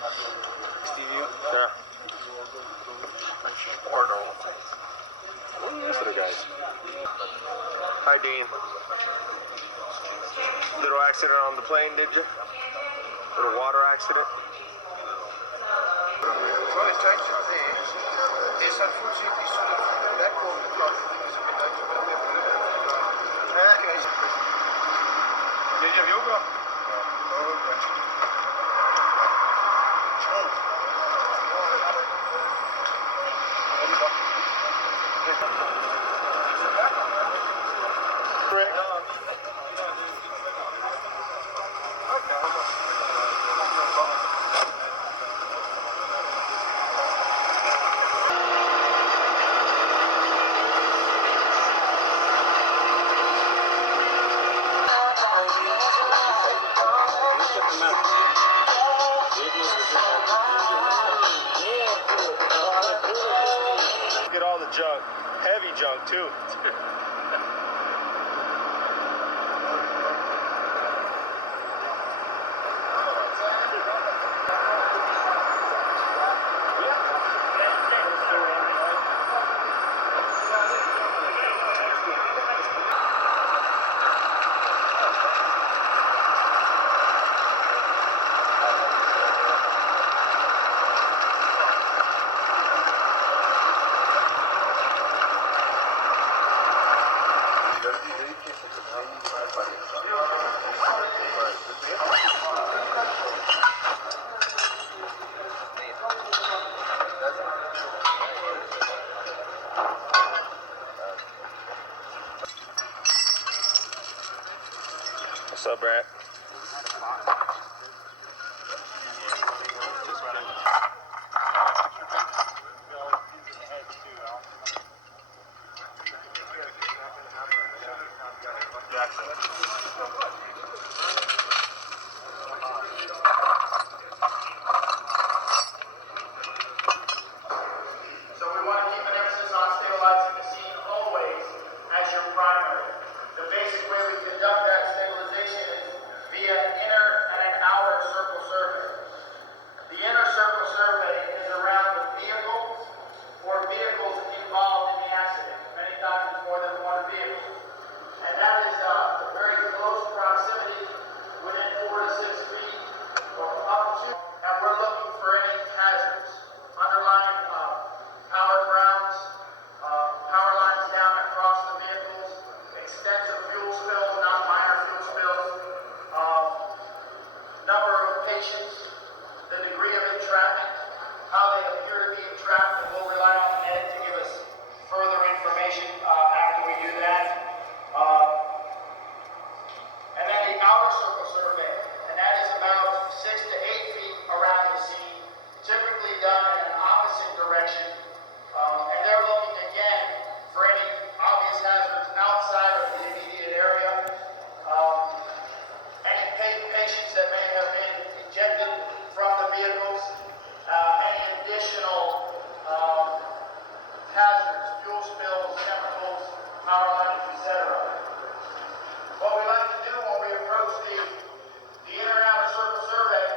Yeah. What are the rest of the guys? Hi, Dean. Little accident on the plane, did you? Little water accident? Look at all the junk. Heavy junk, too. What's up, Brad? So we want to keep an emphasis on stabilizing the scene always as your primary. The basic way we conduct that stabilization is via inner and an outer circle survey. The inner circle survey is around the vehicle or vehicles involved in the accident. Many times it's more than one vehicle. And that is a very close proximity within 4 to 6 feet or up to. And we're looking for any hazards. Underlying power grounds, power lines down across the vehicles, extensive fuel spills, not minor fuel spills, number of patients, the degree of entrapment, how they appear to be entrapped, and we'll rely on Ed to give us further information after we do that. And then the outer circle survey, and that is about 6 to 8 feet around the scene, typically done in an opposite direction. And they're looking again for any obvious hazards outside of the immediate area. Any patients that may have been ejected from the vehicles, any additional hazards, fuel spills, chemicals, power lines, etc. What we like to do when we approach the inner and outer circle survey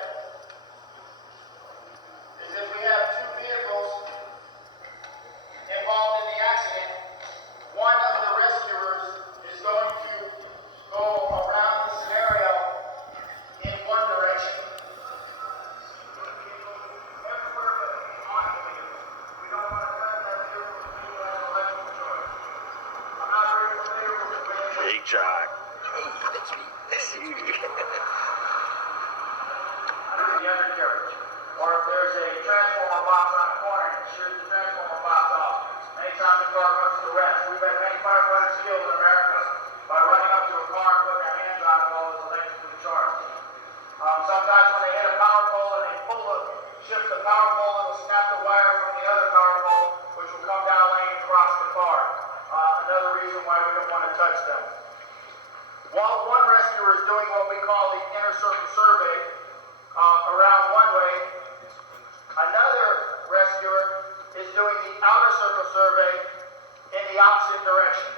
is if we have two vehicles involved in the accident, one of the rescuers is going to go around the scenario in one direction. Everywhere but on the vehicle. We don't want to cut that vehicle to people that have electrical charge. I'm not very familiar with the way. Big Jack. Hey, that's me. That's you. The undercarriage. Or if there's a transformer box on the corner and it shoots the transformer box off. Anytime the car comes to rest, we've had many firefighters killed in America by running up to a car and putting their hands on it while it's electrically charged. Sometimes when they hit a power pole and they shift the power pole, it will snap the wire from the other power pole, which will come down laying across the car. Another reason why we don't want to touch them. While one rescuer is doing what we call the inner circle survey around one way, another rescuer is doing the outer circle survey in the opposite direction.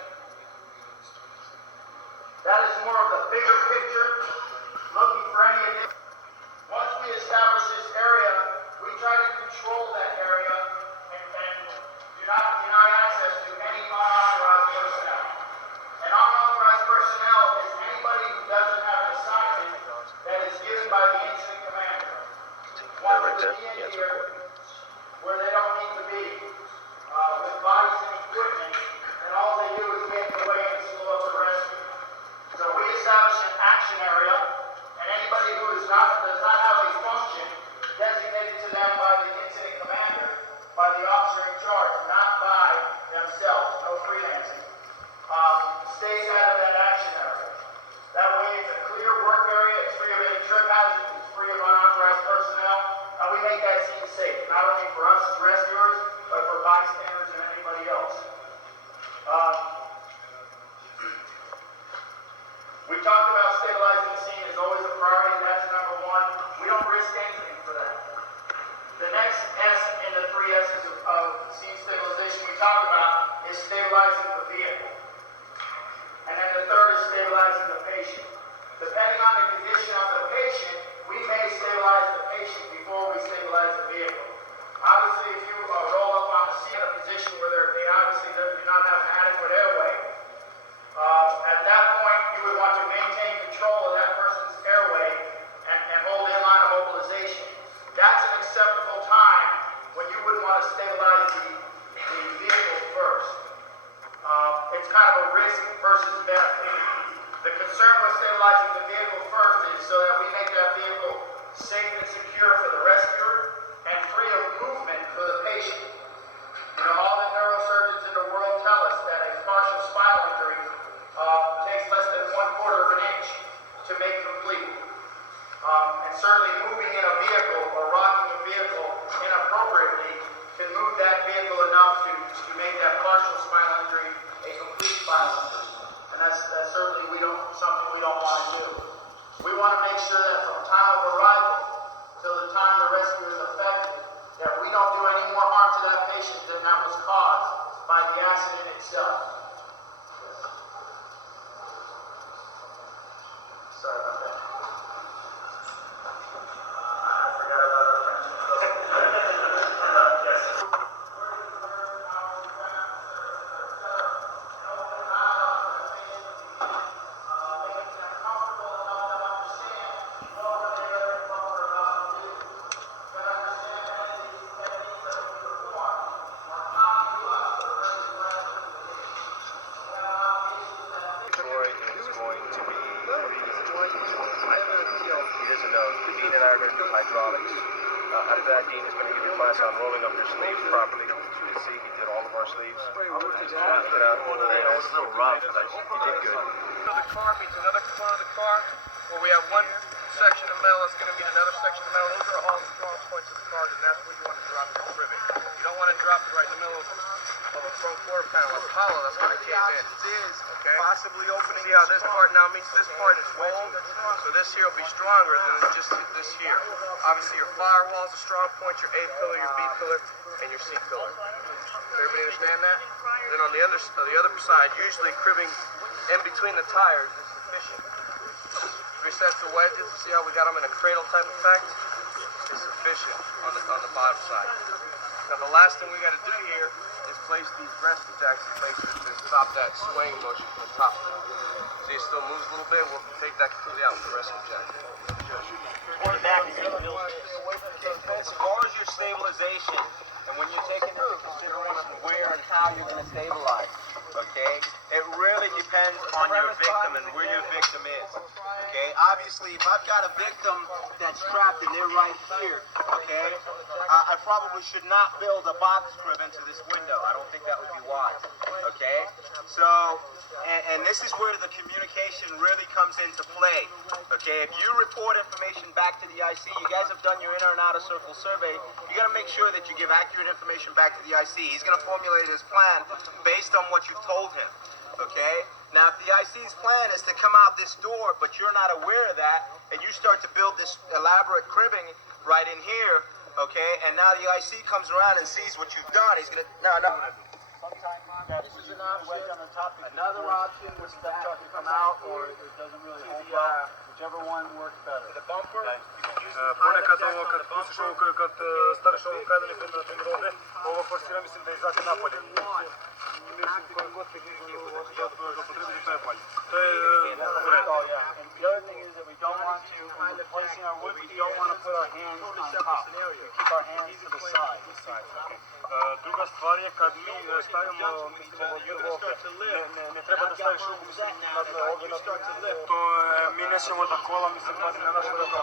That is more of the bigger picture, looking for any additional. Once we establish this area here where they don't need to be, with bodies and equipment, and all they do is get in the way and slow up the rescue. So we establish an action area, and anybody who does not have a function designated to them by the incident commander, by the officer in charge, not by themselves, no freelancing, stays out of that action area. That way it's a clear work area, it's free of any trip hazards, it's free of unauthorized personnel, and we make that scene safe, not only for us as rescuers, but for bystanders and anybody else. We talked about stabilizing the scene is always a priority, that's number one. We don't risk anything for that. The next S in the 3 S's of scene stabilization we talked about is stabilizing the vehicle. And then the third is stabilizing the patient. Depending on the condition of the patient, we may stabilize the patient before we stabilize the vehicle. Obviously, if you roll up on the scene in a position where they obviously do not have an adequate airway, at that point you would want to maintain control of that person's airway and hold in line of mobilization. That's an acceptable time when you would want to stabilize the vehicle first. It's kind of a risk versus benefit. The concern with stabilizing the vehicle first is so that we make that vehicle safe and secure for the rescuer and free of movement for the patient. You know, all the neurosurgeons in the world tell us that a partial spinal injury takes less than 1/4 of an inch to make complete. And certainly moving in a vehicle or rocking a vehicle inappropriately can move that vehicle enough to make that partial spinal injury a complete spinal injury. And that's certainly something we don't want to do. We want to make sure that from time of arrival till the time the rescue is effective, that we don't do any more harm to that patient than that was caused by the accident itself. Sorry about that. I forgot about our hydraulics. After that, Dean is going to give you a class on rolling up your sleeves properly. As you can see, he did all of our sleeves. Get out. It was a little rough, but he did good. The car meets another component of the car, where we have one section of metal that's going to meet another section of metal. Those are all strong points of the car, and that's where you want to drop your rivet. You don't want to drop it right in the middle of a front quarter panel. It's hollow, that's going to cave in. Okay? Possibly opening. See how this part now meets this part is wedged? So this here will be stronger than just this here. Obviously your firewall is a strong point, your A pillar, your B pillar, and your C pillar. Everybody understand that? Then on the other side, usually cribbing in between the tires is sufficient. 3 sets of wedges, see how we got them in a cradle type effect? Is sufficient on the bottom side. Now the last thing we got to do here is place these rescue jacks in place to stop that swaying motion from the top. See, it still moves a little bit. We'll take that completely out with the rescue jack. As far as your stabilization, and when you're taking into consideration where and how you're going to stabilize, okay, it really depends on your victim and where your victim is. Okay, obviously, if I've got a victim that's trapped and they're right here, okay, I probably should not build a box crib into this window. I don't think that would be wise. Okay, so, and this is where the communication really comes into play. Okay, if you report information back to the IC, you guys have done your inner and outer circle survey, you got to make sure that you give accurate information back to the IC. He's going to formulate his plan based on what you've told him. Okay, now if the IC's plan is to come out this door, but you're not aware of that, and you start to build this elaborate cribbing right in here, okay, and now the IC comes around and sees what you've done, he's going to, no. This is an option. Another option would be to come out, or it doesn't really hold up. Whichever one works better. The bumper, Ponekad ovo kad pustiš ovo kad staviš ovo kadanje na tim rode, ovo forsira mislim da izađe napolje. Koji god tehniku može da upotrebi, to je bolje. To je u redu. Oh yeah, and the other thing is that we don't want to, when we're placing our wood, we don't want to put our hands on top. We keep our hands to the side. Druga stvar je kad mi stavimo, mislim, ovo drvo ovdje, ne treba da staviš ruku, mislim, ovdje na to, mi nećemo da kola, mislim, pazi na naše ruku,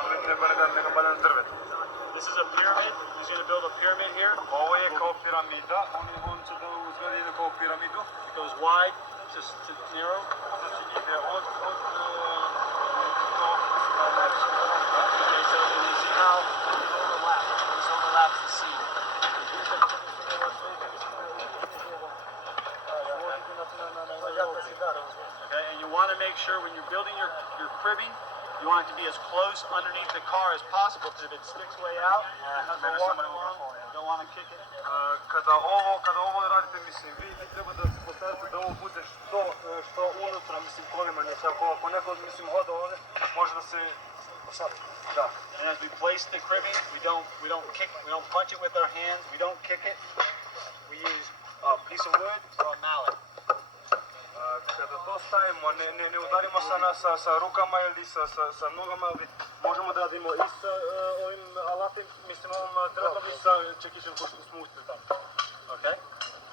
nego pada na drvetu. This is a pyramid. He's going to build a pyramid here. Ovo je kao piramida, on će da uzgleda ide kao piramidu. It goes wide to narrow. Znači ide od to, Okay, so can you see how it overlaps? This overlaps the seam. Okay, and you want to make sure when you're building your cribbing, you want it to be as close underneath the car as possible, because if it sticks way out, you don't want to kick it. Kada ovo radite, mislim, vi treba da se postavite da ovo bude što unutra, mislim, kolima neće. Ako neko, mislim, hoda ovdje, može da se... Da. And as we place the cribbing, we don't punch it with our hands, we don't kick it. We use a piece of wood or a mallet. Kada to stavimo, ne udarimo sa rukama ili sa nogama, ali možemo da radimo i sa ovim alatim, mislim, ovom drvetom i sa čekićem ko što smo uspjeli tamo. Okay?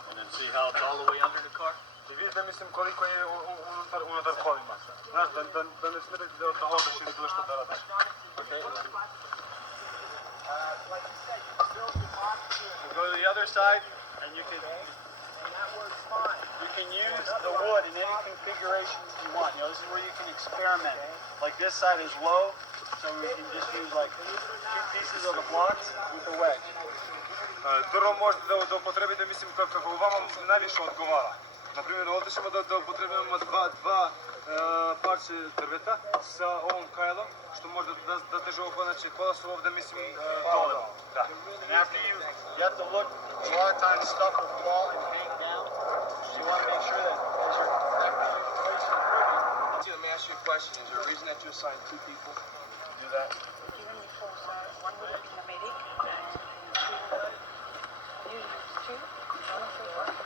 And then see how it's all the way under the car? I vidite, mislim, koliko je unutar kolima. Znaš, da ne smijete da odeš ili bilo što da radiš. Okay. You go to the other side, and you can use the wood in any configuration you want. You know, this is where you can experiment. Like this side is low, so we can just use like 2 pieces of the blocks with the wedge. Drvo možete da upotrebite, mislim, kako vama najviše odgovara. Naprimjer, ovdje ćemo da upotrebimo dva parče drveta sa ovom kajlom, što može da teže ovo, znači kola su ovdje, mislim, dole. Da. And after you have to look, a lot of times stuff will fall and hang down. So you want to make sure that as you're placing the cribbing. Let me ask you a question. Is there a reason that you assigned 2 people to do that? Even before, one would have been a medic, you use 2.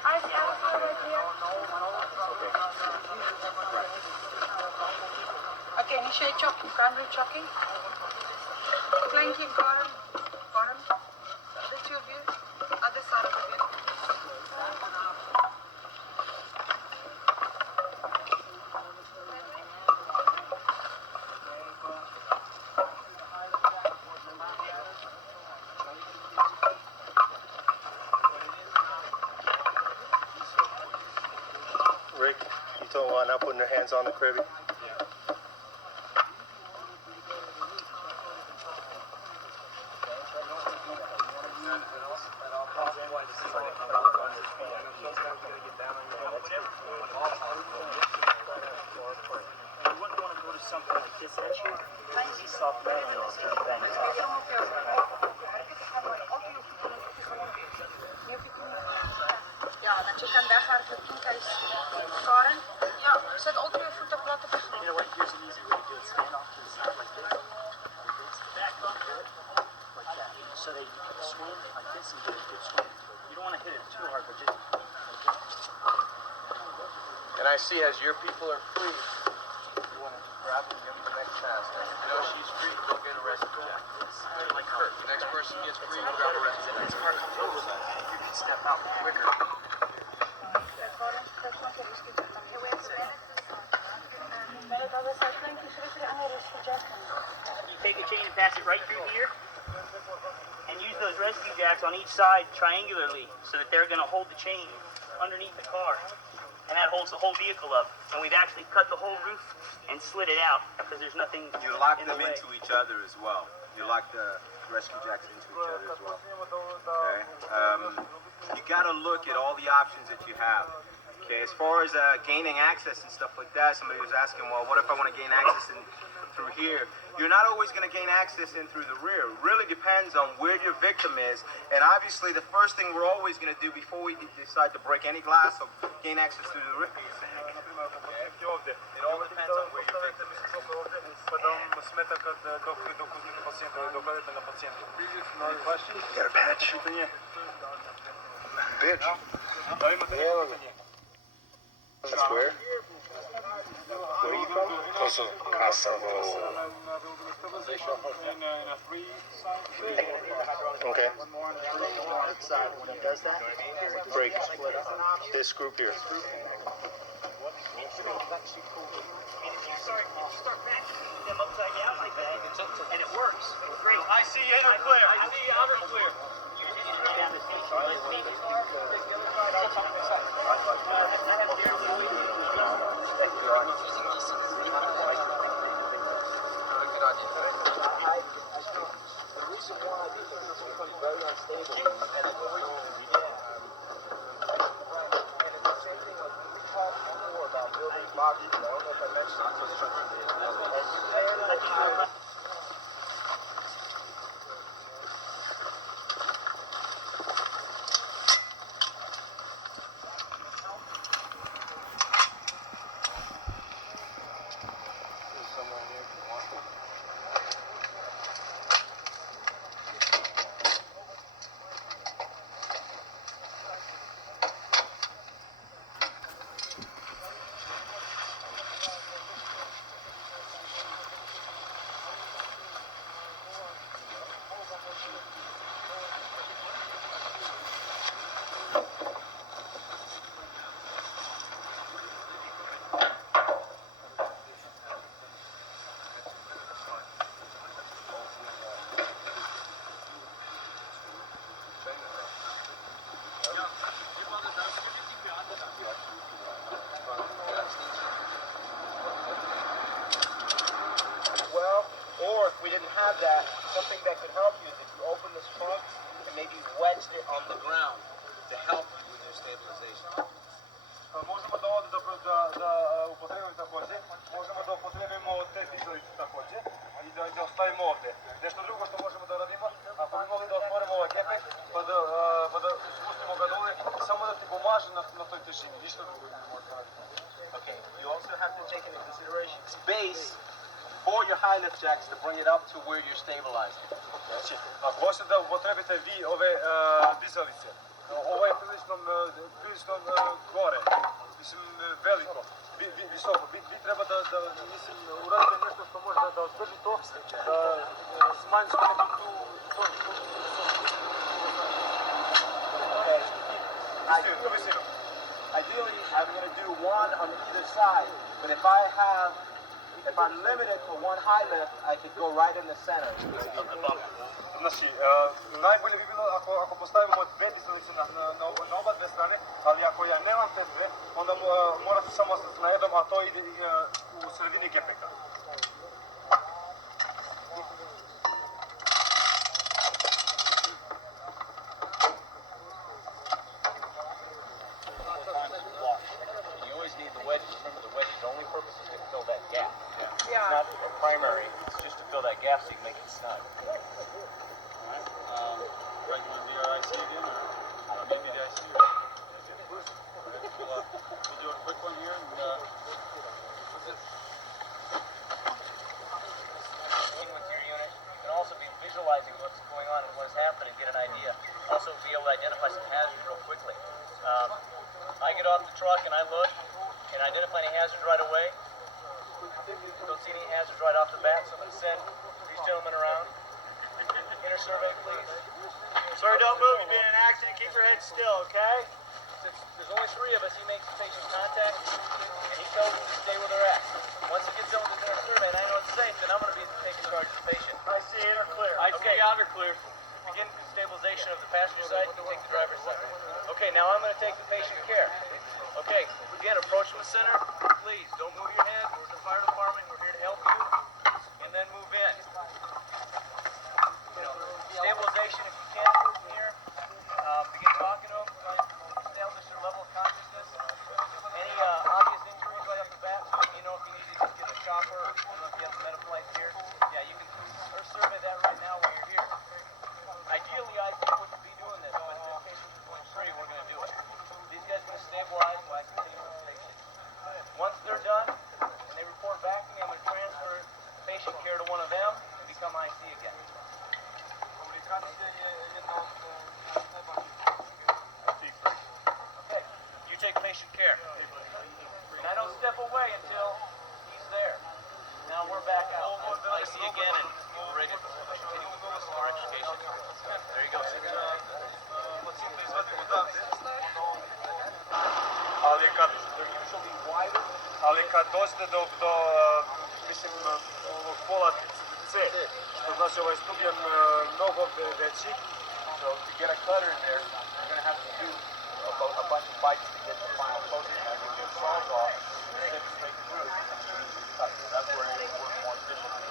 I see, I was right here. Okay, initiate choking, primary choking. Flanking bottom, the 2 of you, other side of the bed. Rick, you told why not putting their hands on the cribbing? Something like this at you, easy soft landing or just bang it off. Ja, dat je kan daar gaan doen, kan je varen. Ja, zet ook je voeten plat op de grond. You know what, here's an easy way to do it. Stand off to the side like this. Back up good, like that. So that you can swim like this and get a good swim. You don't want to hit it too hard, but just like this. And I see as your people are free, you want to grab and give them the next task. You know she's free, go get a rescue jacket. Like her. The next person gets free, we'll grab a rescue jacket. Next car comes over, you can step out quicker. You take a chain and pass it right through here, and use those rescue jacks on each side triangularly, so that they're going to hold the chain underneath the car. And that holds the whole vehicle up. And we've actually cut the whole roof and slid it out because there's nothing You lock in them the way. into each other as well. You lock the rescue jacks into each other as well. Okay. You got to look at all the options that you have. Okay. As far as gaining access and stuff like that, somebody was asking, well, what if I want to gain access through here? You're not always going to gain access in through the rear. It really depends on where your victim is. And obviously, the first thing we're always going to do before we decide to break any glass or gain access through the rear. It all depends on where your victim is. Any questions? Got a patch. Bitch. Да, имате ли питање? That's where? Where are you from? Kosovo. Kosovo. Okay. Break. This group here. If you start practicing with them upside down like that, and it works. Great. I see in or clear. I see out or clear. Or if we didn't have that, something that could help you is if you open this trunk and maybe wedged it on the ground to help you with your stabilization. Možemo da ovdje da upotrebimo također, možemo da upotrebimo te dizalice također i da ostavimo ovdje. Nešto drugo što možemo da radimo, ako bi mogli da otvorimo ovaj kepek pa da spustimo ga dole, samo da ti pomaže na toj težini, ništa drugo ne može da radimo. Okay, you also have to take into consideration space for your high lift jacks to bring it up to where you're stabilized. Znači, ako hoćete da upotrebite vi ove dizalice, ovo je prilično gore, mislim veliko, visoko. Vi treba da mislim, uradite nešto što može da odbrži to, da smanjite tu visinu. Ideally, I'm going to do one on either side, but if I'm limited for one high lift, I could go right in the center of the bump. Znači, najbolje bi bilo ako postavimo dve dizalice na oba dve strane, ali ako ja nemam te dve, onda morate samo na jednom, a to ide u sredini kepeka. Not primary, it's just to fill that gap so you can make it snug. Alright, Greg, you want to be our IC again, or maybe the IC? We'll do a quick one here, and With your unit, and also be visualizing what's going on and what's happening, get an idea. Also be able to identify some hazards real quickly. I get off the truck and I look and identify any hazards right away. Don't see any hazards right off the bat, so I'm going to send these gentlemen around. Inner survey, please. Sir, don't move. You've been in accident. Keep your head still, okay? Since there's only three of us, he makes the patient contact, and he tells them to stay where they're at. Once he gets done with his inner survey, and I know it's safe, then I'm going to be taking charge of the patient. I see inner clear. I see outer clear. Begin stabilization of the passenger side, you take the driver's side. Okay, now I'm going to take the patient care. Okay, again, approach from the center. Please, don't move your head. We're the fire department. We're here to help you. And then move in. Stabilization, if you can, from here. Begin talking to them. Establish their level of consciousness. Any obvious injuries right off the bat, so you know if you need to just get a chopper or if you have the Metaflight here. Yeah, you can survey that right now while you're here. Ideally, I wouldn't be doing this, but in case it's going free, we're going to do it. These guys are going to stabilize while I continue with the patient. Once they're done, and they report back to me, I'm going to transfer patient care to one of them. dođete do mislim, ovog pola C, što znači ovaj stup je mnogo veći. So to get a cutter in there, you're going to have to do a bunch of bites to get the final coating. Now you get saws off, zip straight through, and you use the cutter. That's where it works more efficiently.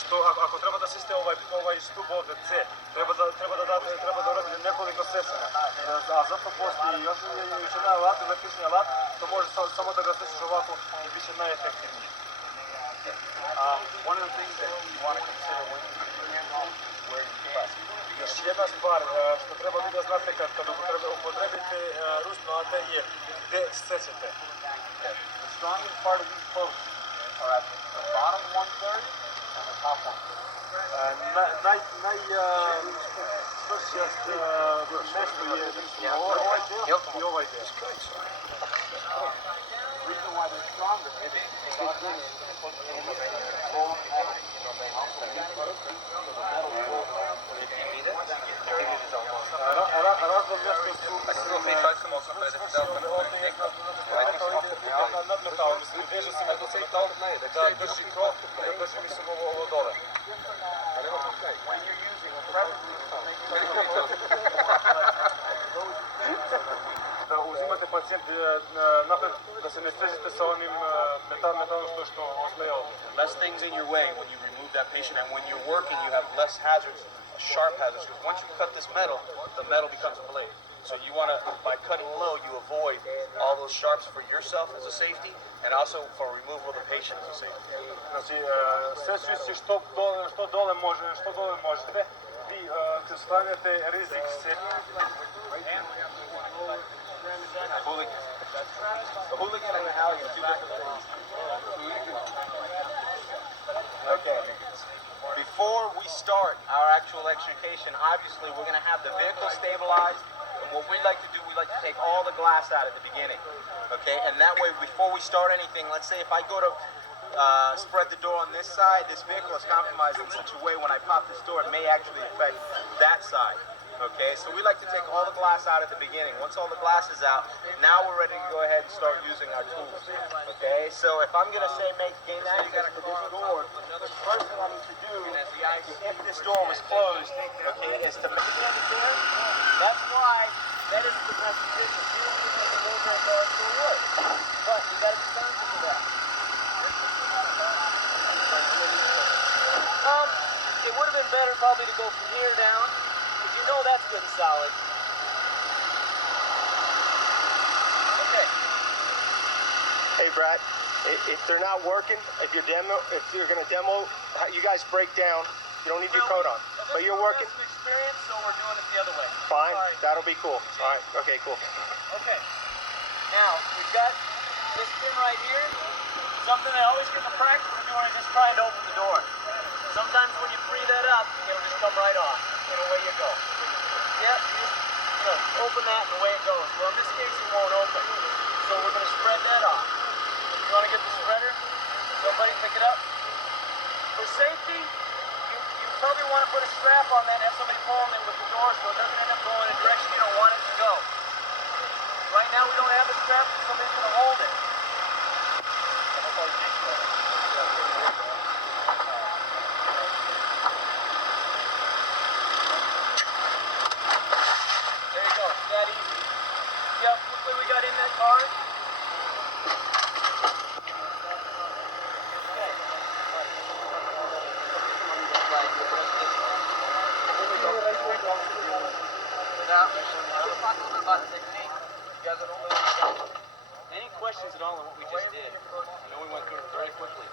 Što ako treba da siste ovaj stup ovde C, treba da uradite nekoliko sesija. A zato postoji još jedan alat, električni alat, to može samo da ga sesiš ovako i bit će najefektivnije. One of the things that you want to consider when you do your handtools is where you press. Još jedna stvar što treba vi da znate kad upotrebite ručno alate je gde sečete. The strongest part of these boats are at the bottom 1/3 and the top 1/3. Najčvršćast nešto je ovaj deo i ovaj deo. The reason why they're stronger is Razlog nešto su nad metalom, mislim, veže se metal sa metalom da drži krov i da drži, mislim, ovo dole. when you're using a preferably Da uzimate pacijent napred, da se ne strežite sa onim metalom što ostaje ovdje. Less things in your way when you remove that patient, and when you're working, you have less hazards, sharp hazards. Because once you cut this metal, the metal becomes a blade. So you want to, by cutting low, you avoid all those sharps for yourself as a safety, and also for removal of the patient as a safety. Znači, sečujući što dole možete, vi sklanjate rizik se. A hooligan and a halligan, two different things. Okay. Before we start our actual extrication, obviously we're going to have the vehicle stabilized. And what we like to do, we like to take all the glass out at the beginning. Okay, and that way before we start anything, let's say if I go to spread the door on this side, this vehicle is compromised in such a way when I pop this door, it may actually affect that side. Okay, so we like to take all the glass out at the beginning. Once all the glass is out, now we're ready to go ahead and start using our tools. Okay, so if I'm going to say gain access to this door, the first thing I need to do, if this door was closed, okay, is to make it there. That's why that is the best position. You don't need to go very far to work, but you got to be sensitive to that. It would have been better probably to go from here down. You know that's good and solid. Okay. Hey, Brad, if they're not working, if you're gonna demo, you guys break down. You don't need your coat on, but you're working. Experience, so we're doing it the other way. Fine, Sorry. that'll be cool. All right, okay, cool. Okay. Now, we've got this pin right here. Something I always get the practice of doing is just trying to open the door. Sometimes when you free that up, it'll just come right off, and away you go. Yeah, you just, open that and away it goes. Well, in this case, it won't open. So we're going to spread that off. You want to get the spreader? Somebody pick it up. For safety, you probably want to put a strap on that and have somebody pulling it with the door so it doesn't end up going in a direction you don't want it to go. Right now, we don't have a strap, so somebody's going to hold it. There you go, it's that easy. See how quickly we got in that car? Any questions at all on what we just did? I know we went through it very quickly,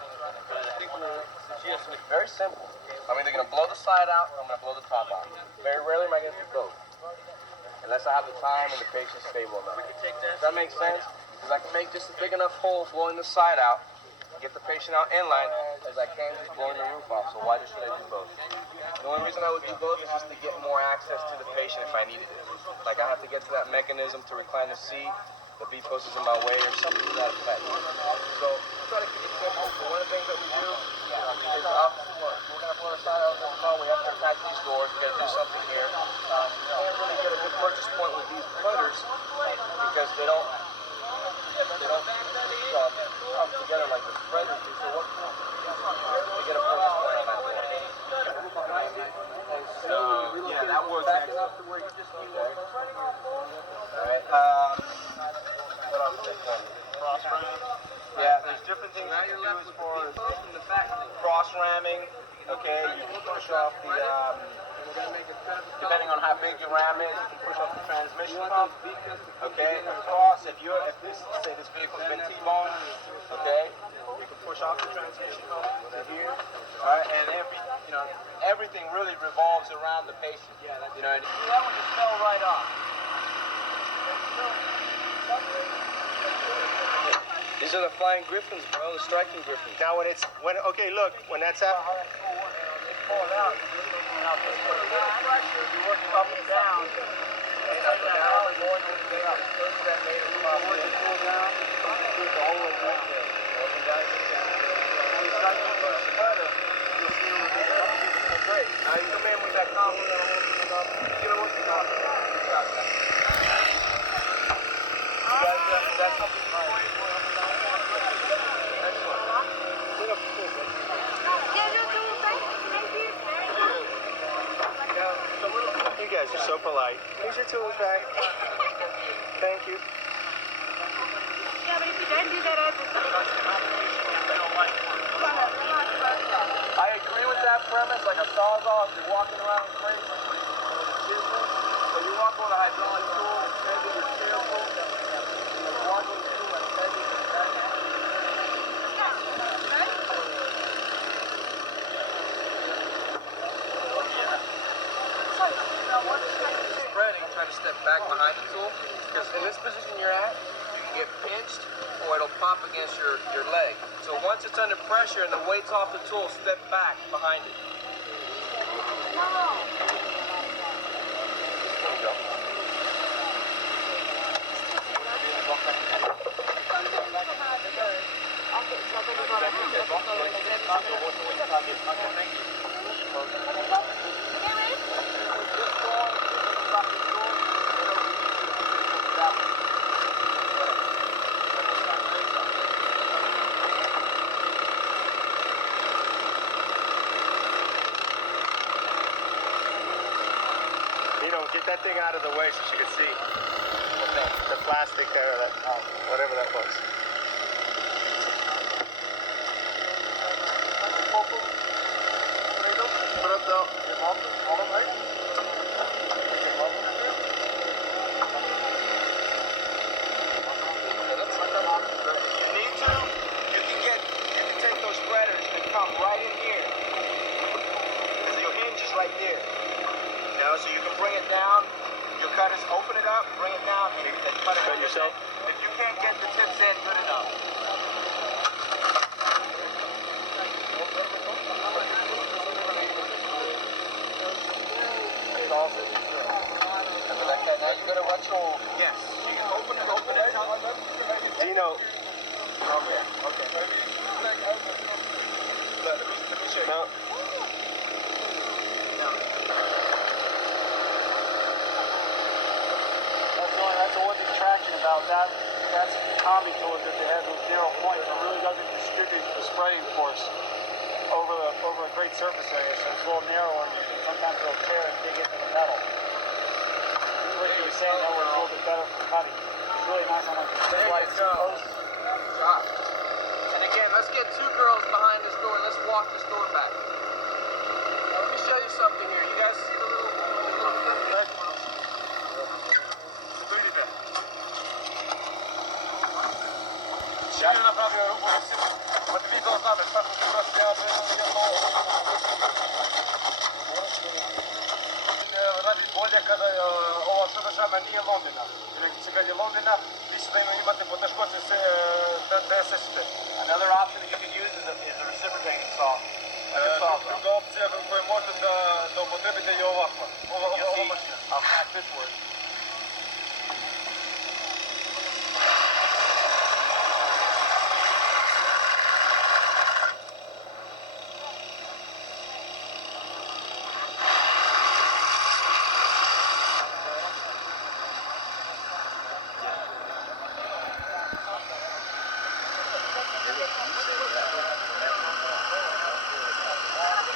but I think we'll suggest it. Very simple. I'm either going to blow the side out or I'm going to blow the top out. Very rarely am I going to do both. Unless I have the time and the patience stable enough. Does that make sense? Because I can make just a big enough hole blowing the side out, get the patient out inline as I can just blowing the roof off. So why should I do both? The only reason I would do both is just to get more access to the patient if I needed it. Like I have to get to that mechanism to recline the seat, the B post is in my way or something to that effect. So we try to keep it simple. So one of the things that we do is obviously we're going to blow the side out of the car. We have to attach these doors. We got to do something here. You can't really get a good purchase point with these cutters because they don't Okay, you can push off the, depending on how big your ram is, you can push off the transmission pump. Okay, of course, if this, say this vehicle's been T-boned, okay, you can push off the transmission pump to here. All right, and everything really revolves around the patient. You know, and that one just fell right off. These are the flying griffins, bro, the striking griffins. Now okay, look, when that's happening. Pull it out. Now, if you work up and down, it's like that alley going to the up. Those that made it pop in. Pull down, put the whole way down. Open down. When you start to push the cutter, you'll feel it. Great. Now you come in with that compliment, I'll open it up. You know what the compliment is. Good job, guys. That's something right. You guys are so polite. Here's your tools back. Thank you. Yeah, but if you don't do that over I agree with that premise, like a sawzall, if you're walking around crazy. So you walk with a hydraulic tool, it's heavy, it's careful. You walk with a tool that's heavy, it's heavy. Spreading, trying to step back behind the tool, because in this position you're at, you can get pinched or it'll pop against your leg. So once it's under pressure and the weight's off the tool, step back behind it. Get that thing out of the way so she can see. The plastic there, whatever that was. You can take those spreaders and come right in here. Because your hinge is right there. You know, so you can bring it down, your cutters, open it up, bring it down, and cut it Cut yourself? If you can't get the tips in, good enough. Okay, now you gotta watch your... Yes, you can open it. Dino. Okay. Let me show you. No. That's the one thing traction about that. That's the combi tool that they have those narrow points. It really doesn't distribute the spraying force over a great surface area. So it's a little narrower, and sometimes it'll tear and dig into the metal. What you were saying, that was a little bit better for cutting. It's really nice on like There you go. Shot. And again, let's get two girls behind this door and let's walk this door back. Now, let me show you something here. You guys see the little Я направив руку на всю. Вот видел знамя, так просто я ради болje kada ova sadržana nije lomljena. Jer kad je lomljena, vi ćete imate poteškoće da je sečete. Another option that you can use is a reciprocating saw. Druga opcija koju možete da upotrebite je ovakva. Ova mašina. How fast this works.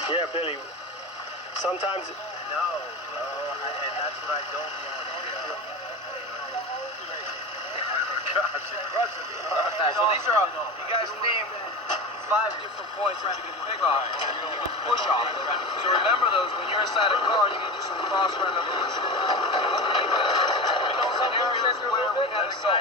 Yeah, Billy. Sometimes. No, and that's what I don't want to do. Gosh, it crushes me. So these are, you guys named 5 different points that you can pick off, you can push off. cross run of the scenarios where we had to go.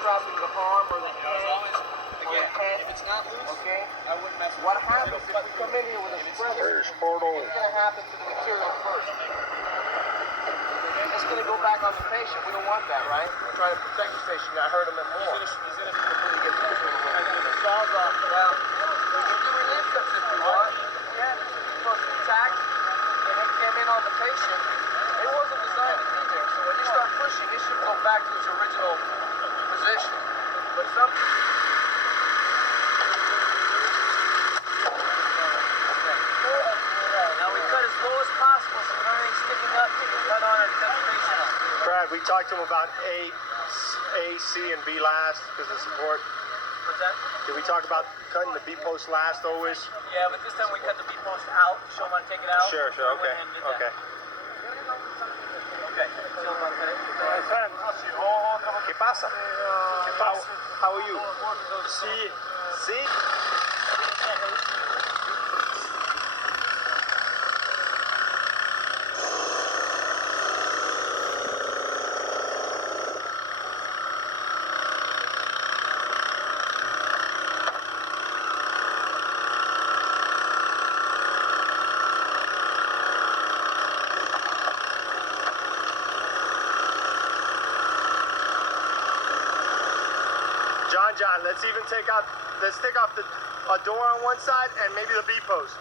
Dropping the arm or the head or the head. If it's not loose, okay, I wouldn't mess with it. What happens if we come in here with a spreader? What's going to happen to the material first? It's going to go back on the patient. We don't want that, right? We're trying to protect the patient. I hurt him and more. He's in it before you get to the cells off. Well, we can do relief strips if we want. We had it supposed to be tacked and it came in on the patient. It wasn't designed to be there. So when you start pushing, it should go back to its original position. But some now we cut as low as possible so everything's sticking up to get cut on and cut the patient on. Brad, we talked to him about A, C, and B last because of support. What's that? Did we talk about cutting the B post last always? Yeah, but this time we cut the B post out. Show them how to take it out. Sure, okay. Okay. Okay. ¿Qué pasa? How are you? Sí. See? John, let's take off a door on one side and maybe the B post.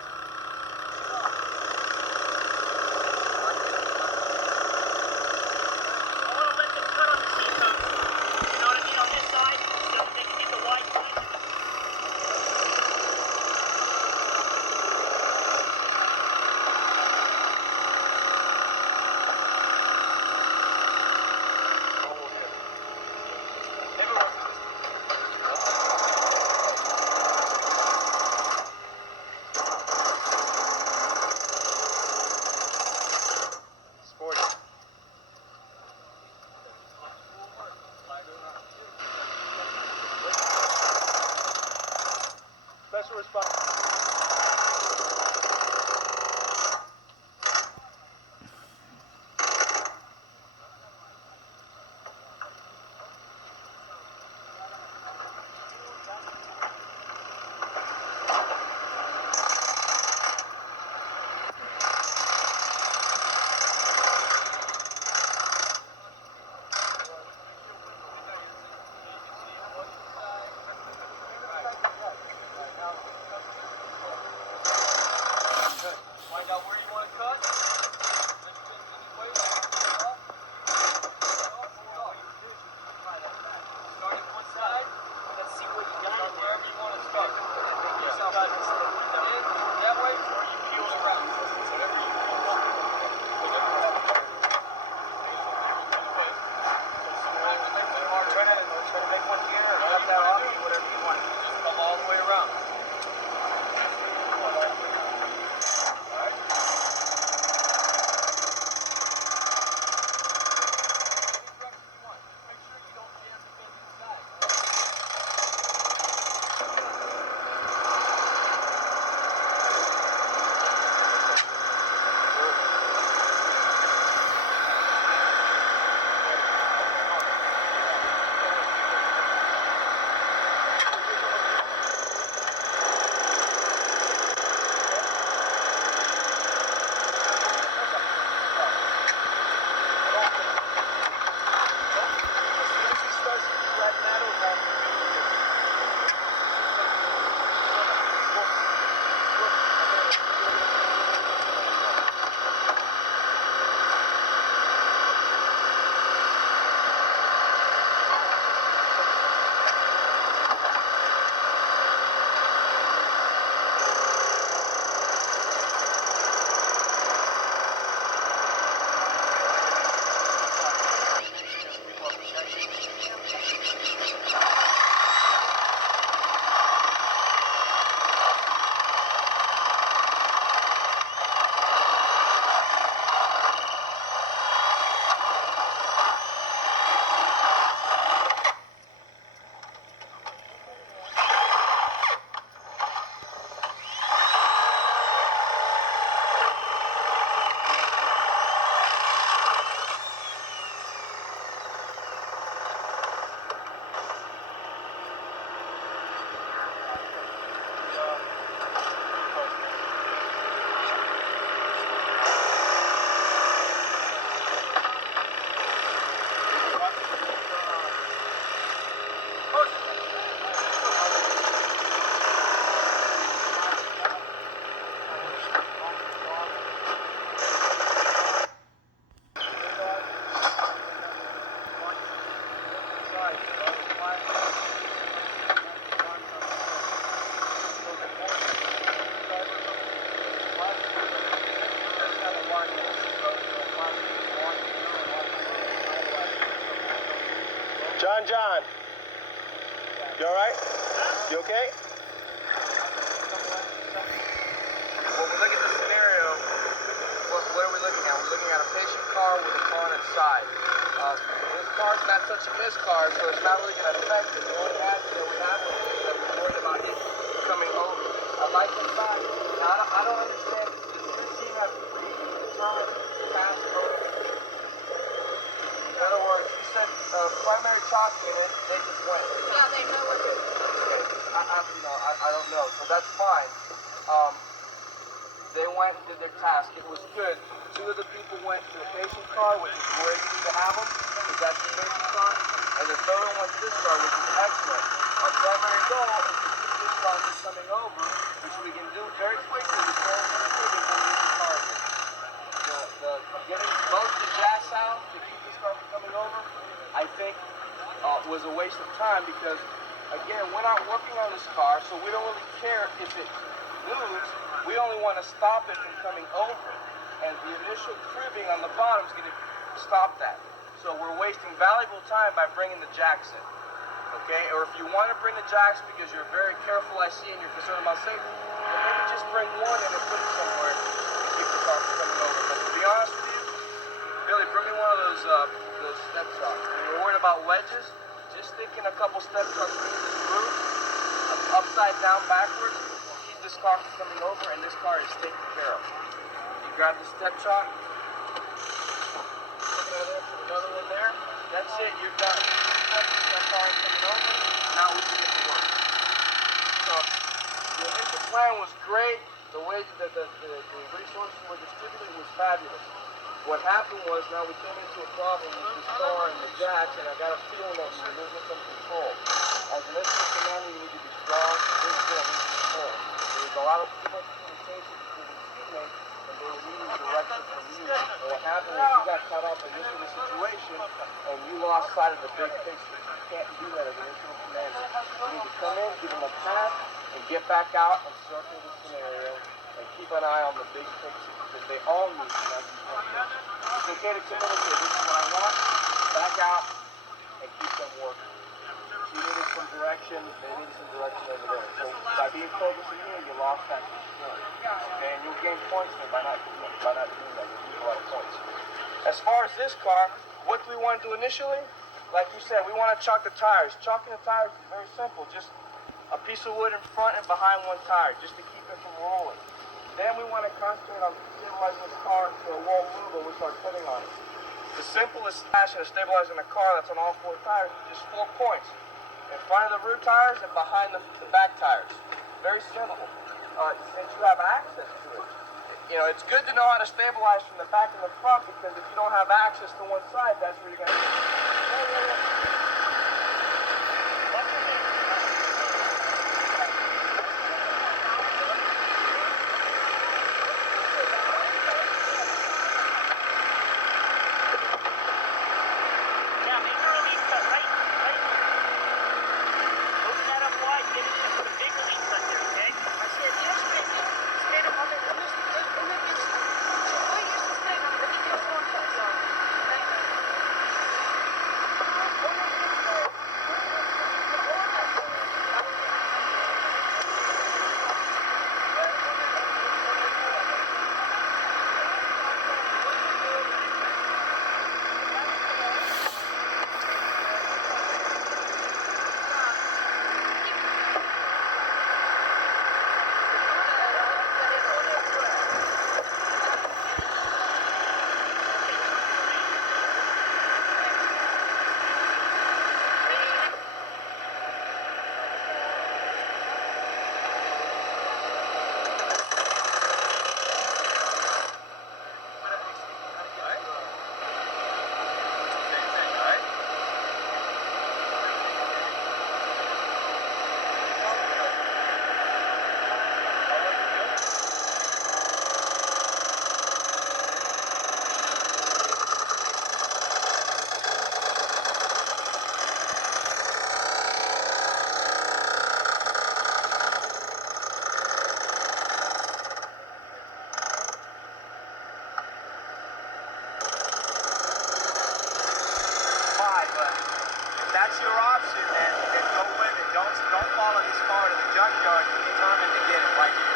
John, you all right? You okay? When we look at the scenario, what are we looking at? We're looking at a patient car with a car inside. This car's not touching this car, so it's not really going to affect it. The only hazard that we have with it is that we're worried about it coming over. I'd like to find, I don't understand, does your team have predetermined pass code? In other words, you said primary chalk unit, they just went. Yeah, they know what to do. I don't know, so that's fine. They went and did their task. It was good. 2 of the people went to the patient car, which is where you need to have them, because that's the patient car. And the third one went to this car, which is excellent. Our primary goal is to keep this car from coming over, which we can do very quickly with going to the car here. Getting both the jacks out to keep this car from coming over, I think, was a waste of time because, again, we're not working on this car, so we don't really care if it moves. We only want to stop it from coming over. And the initial cribbing on the bottom is going to stop that. So we're wasting valuable time by bringing the jacks in. Okay? Or if you want to bring the jacks because you're very careful, I see, and you're concerned about safety, then maybe just bring one in and put it somewhere to keep the car from coming over. But to be honest with you, Billy, bring me one of those step trucks. When you're worried about wedges, just stick in a couple step trucks through this groove, upside down, backwards. Keep this car from coming over, and this car is taken care of. You grab the step truck. Another one there. That's it. You're done. That car is coming over. Now we can get to work. So the initial plan was great. The way that the resources were distributed was fabulous. What happened was now we came into a problem with this car and the jacks, and I got a feeling that we were losing some control. As an instrument commander, you need to be strong, visible, and in control. There was a lot of too much communication between the teammates, and they were needing direction from you. And what happened was you got caught up in this situation, and you lost sight of the big picture. You can't do that as an instrument commander. You need to come in, give them a pass, and get back out and circle the scenario, and keep an eye on the big picture, because they all need to know. It's okay to come in and say, this is what I want, back out, and keep them working. You needed some direction, they needed some direction over there. So by being focused in here, you lost that control. Okay, and you'll gain points there by not doing that. You'll lose a lot of points. As far as this car, what do we want to do initially? Like you said, we want to chalk the tires. Chalking the tires is very simple. Just a piece of wood in front and behind one tire, just to keep it from rolling. Then we want to concentrate on stabilizing this car so it won't move when we start putting on it. The simplest fashion of stabilizing a car that's on all 4 tires is just 4 points. In front of the rear tires and behind the back tires. Very simple. Since you have access to it. You know, it's good to know how to stabilize from the back and the front, because if you don't have access to one side, that's where you're going to... that's your option, then go with it. Don't follow this car to the junkyard. You're determined to get it right here.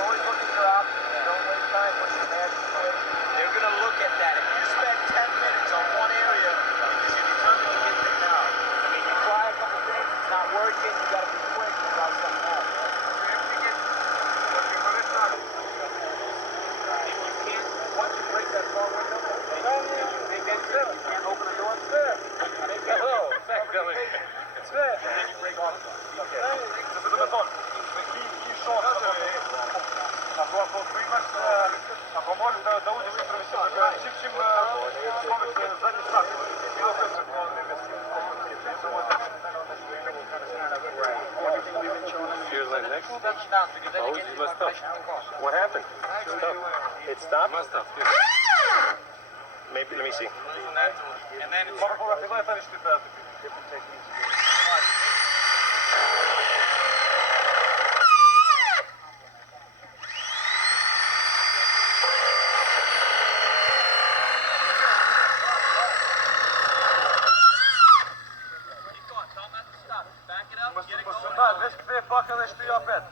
Always look at your options. Don't waste time pushing a bad situation. They're going to look at that. If you spend 10 minutes on one area because you're determined to get them now. I mean, you try a couple things, it's not working, you got to be quick and try something else. Once you break that car window, they get you can't open the door. Hello, exactly. And then you break off. Okay. Це буде метод. Такий шов. Або приймеш, або можеш до удочки провести. Чим сховиш задній штат. Біло принципу не висів. Here's my next. Oh, you messed up. What happened? It stopped? Messed up. Maybe, let me see. And then Different techniques. Две бакали, что я опять.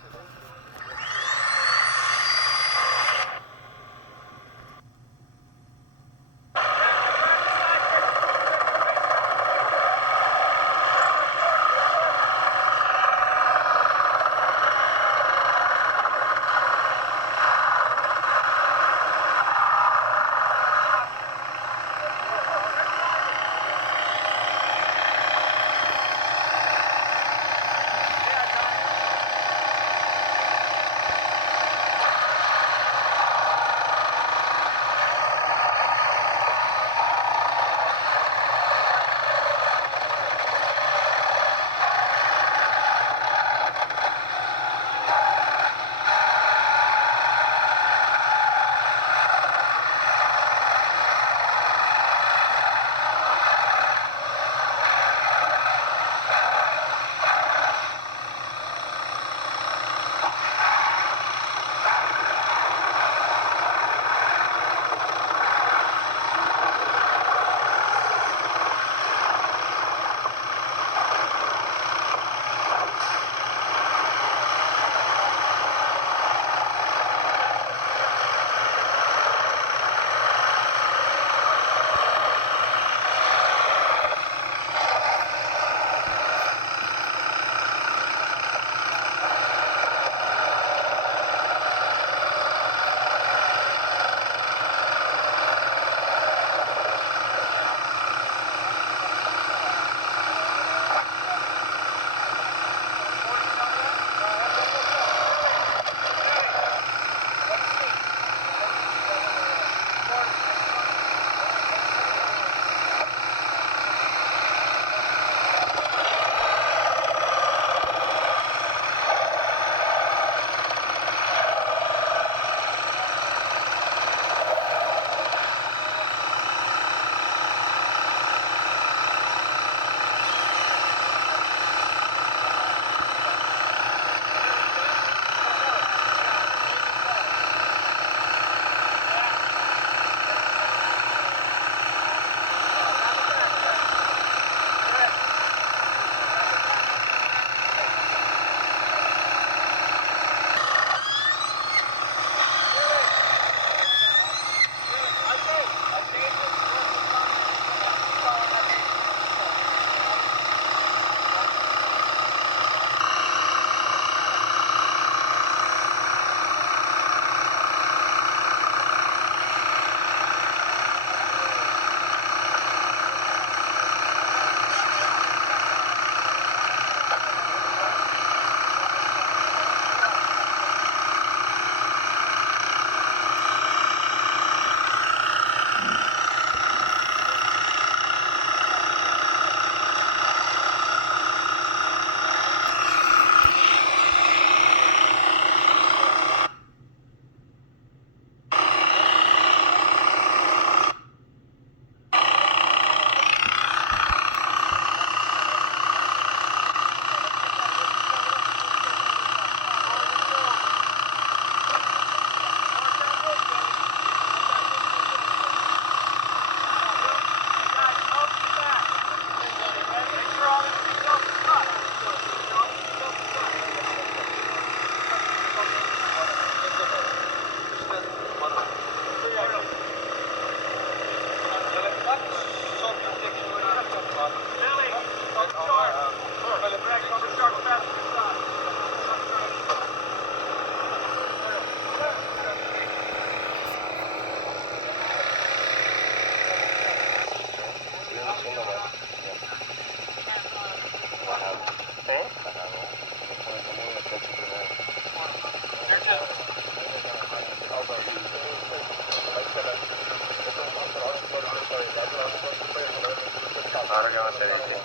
John said anything.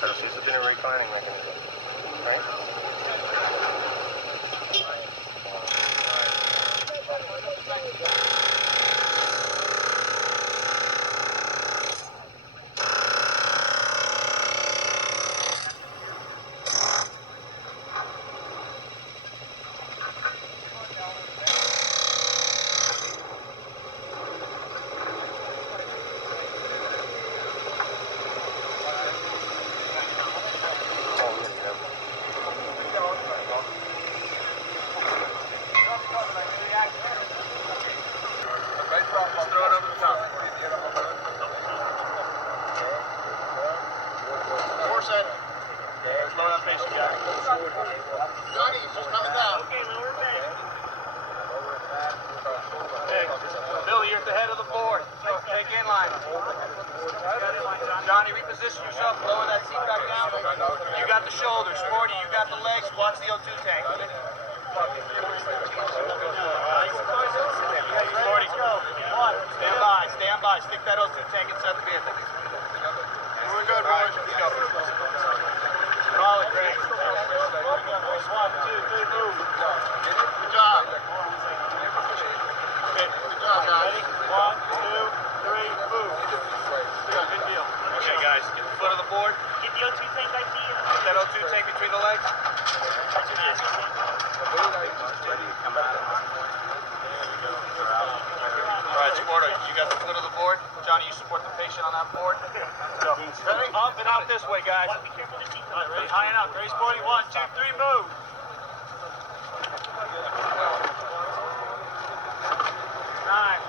Pero si eso tiene reclining mechanism, right? Just throw it over the top. Force it. Slow down patient, guys. Johnny, it's just coming down. Okay, lower it back. Hey, Bill, you're at the head of the board. So take inline. Johnny, reposition yourself. Lower that seat back down. You got the shoulders. Sporty, you got the legs. Watch the O2 tank. Sporty, stand by. Stick that O2 tank inside the vehicle. We're good, boys. Let's go. Call it, Greg. 1, 2, 3, move. Good job. Okay. Good job, guys. Ready? 1, 2, 3, move. Good deal. Okay, guys, get the foot of the board. Get the O2 tank I see. Get that O2 tank between the legs. All right, Sporto, you got the foot of the board. Johnny, you support the patient on that board. Go. Ready? Up and out this way, guys. Be careful of the seat. All right, ready? High and up. Ready, Sporty? 1, 2, 3, move. Nine.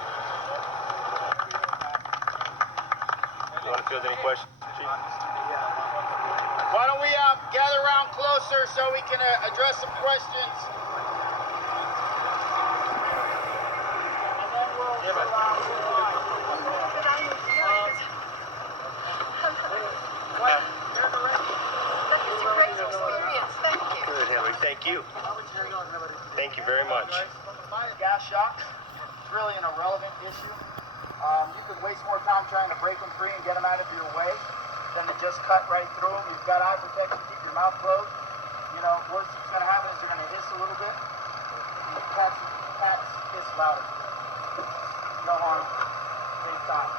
You want to field any questions, Chief? Why don't we gather around closer so we can address some questions? That is a great experience. Thank you. Good, Henry. Thank you. Thank you very much. Gas shock, it's really an irrelevant issue. You could waste more time trying to break them free and get them out of your way than to just cut right through them. You've got eye protection, keep your mouth closed. You know, worst that's going to happen is you're going to hiss a little bit. And the cats hiss louder. No harm. Take time.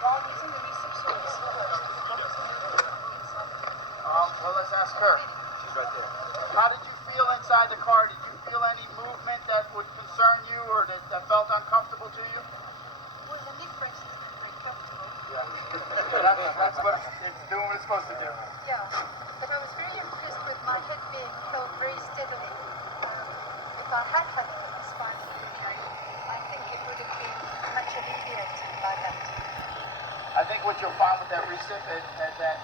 While using the research service, Well, let's ask her. She's right there. How did you feel inside the car? Did you feel any movement that would concern you or that felt uncomfortable to you? well, the knee brace is very comfortable. Yeah. That's what it's doing what it's supposed to do. Yeah, but I was very impressed with my head being held very steadily. If I had had a spinal injury, I think it would have been much alleviated by that. I think what you'll find with that recip is that,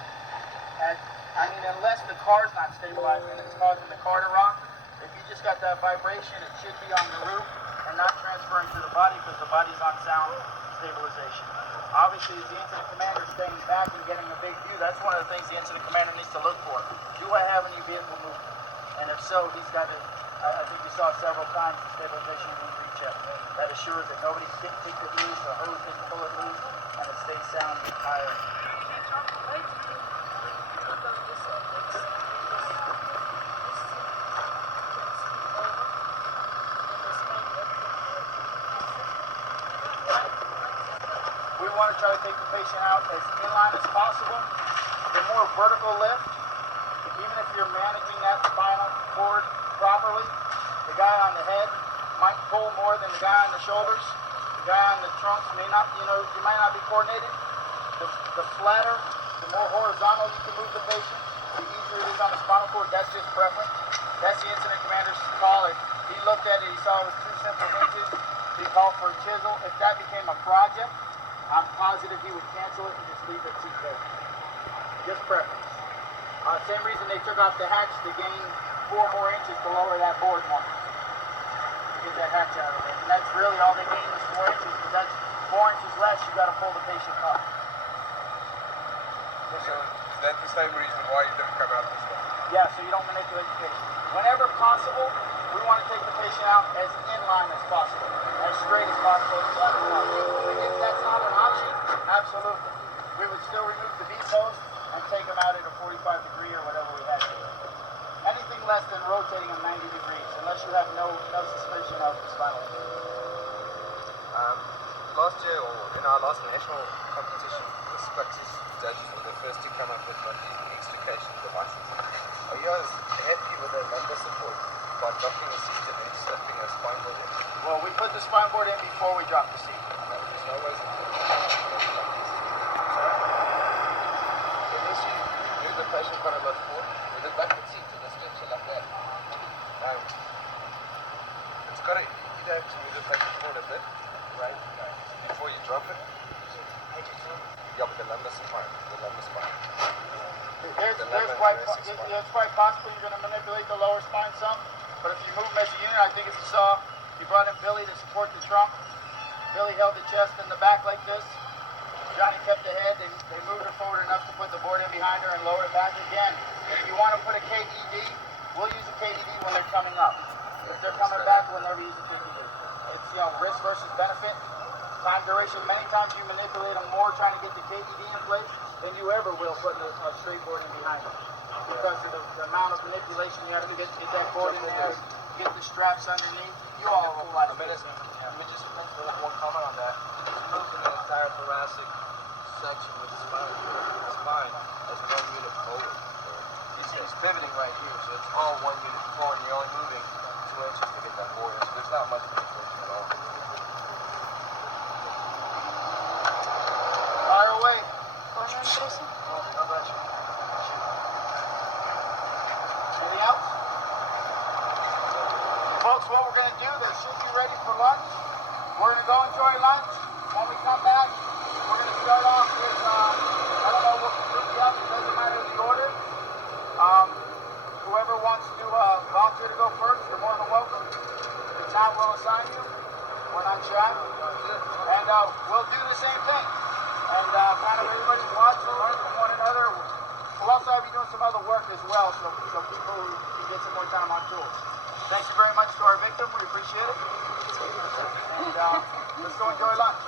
unless the car's not stabilizing and it's causing the car to rock, if you just got that vibration, it should be on the roof and not transferring to the body because the body's on sound stabilization. Obviously, as the incident commander staying back and getting a big view, that's one of the things the incident commander needs to look for. Do I have any vehicle movement? And if so, he's got to, I think you saw several times the stabilization being rechecked. That assures that nobody kicked it loose, the hose didn't pull it loose, and it stays sound the entire. We want to try to take the patient out as inline as possible. The more vertical lift, even if you're managing that spinal cord properly, the guy on the head might pull more than the guy on the shoulders. The guy on the trunks may not, you might not be coordinated. The flatter, the more horizontal you can move the patient, the easier it is on the spinal cord. That's just preference. That's the incident commander's call. He looked at it, he saw it was 2 simple hinges. He called for a chisel. If that became a project, I'm positive he would cancel it and just leave it TK. Just preference. Same reason they took off the hatch to gain 4 more inches to lower that board one. To get that hatch out of it. And that's really all they gained was 4 inches because that's 4 inches less you got to pull the patient up. Yes, sir. Is that the same reason why you didn't come out this way? Yeah, so you don't manipulate the patient. Whenever possible, we want to take the patient out as inline as possible, as straight as possible, as flat as possible. If that's not an option, Absolutely. We would still remove the V-post and take them out at a 45 degree or whatever we had to. Anything less than rotating them 90 degrees, unless you have no suspicion of spinal injury. Last year, or in our last national competition, the Scottish judges were the first to come up with these extrication devices. Are you guys happy with the lumbar support by dropping the seat and then slapping a spine board in? Well, we put the spine board in before we drop the seat. There's no ways of doing So this you move the patient quite a lot forward with a backward seat to the stretcher like that. It's got to, you have to move the patient forward a bit, right? Before you drop it. Yeah, but the lumbar spine. It's quite possible you're going to manipulate the lower spine some, but if you move them as a unit, I think as you saw, you brought in Billy to support the trunk. Billy held the chest and the back like this. Johnny kept the head, and they moved her forward enough to put the board in behind her and lower it back again. If you want to put a KED, we'll use a KED when they're coming up. If they're coming back, we'll never use a KED. It's, risk versus benefit. Time duration, many times you manipulate them more trying to get the KED in place than you ever will putting a straight board in behind it. Because of the amount of manipulation you have to get that board in there, get the straps underneath. You all have a lot of this. Let me just make one comment on that. Moving the entire thoracic section with the spine as one unit forward. He's pivoting right here, so it's all one unit forward, and you're only moving 2 inches to get that board in, so there's not much manipulation at all. Fire away. Anything else? Folks, what we're going to do, they should be ready for lunch. We're going to go enjoy lunch. When we come back, we're going to start off with, I don't know what group you have, it doesn't matter the order. Whoever wants to volunteer to go first, you're more than welcome. The town will assign you. We're not shy. And we'll do the same thing. And kind of everybody's watching, learn from one another. We'll also be doing some other work as well, so people can get some more time on tools. Thank you very much to our victim. We appreciate it. And let's go enjoy lunch.